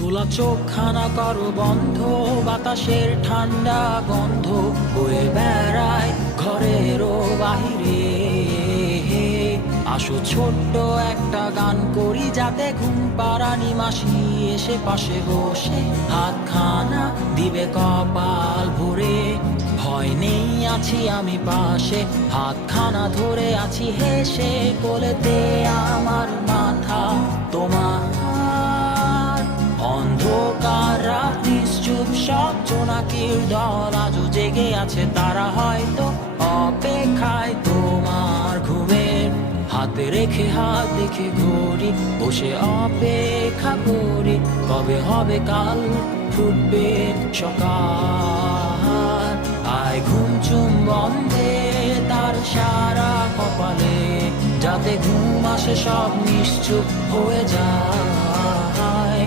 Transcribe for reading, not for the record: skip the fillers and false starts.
খোলা চোখখানা করো বন্ধ, বাতাসের ঠান্ডা গন্ধ বয়ে বেড়ায় ঘরেরও বাহিরে। আসো ছোট্ট একটা গান করি, যাতে ঘুম পাড়ানি মাসি এসে পাশে বসে হাতখানা দিবে কপাল ভরে। ভয় নেই, আছি আমি পাশে, হাতখানা ধরে আছি হেসে, কোলেতে আমার মাথা তোমার। অন্ধকার রাত নিশ্চুপ, সব জোনাকির দল আজও জেগে আছে, তারা হয়তো অপেক্ষায় তোমার ঘুমের। হাতে রেখে হাত দেখে ঘড়ি, বসে অপেক্ষা করি, কবে হবে কাল, ফুটবে সকাল। আয় ঘুম চুম বন্ধে তার সারা কপালে, যাতে ঘুম আসে সব নিশ্চুপ হয়ে যায়।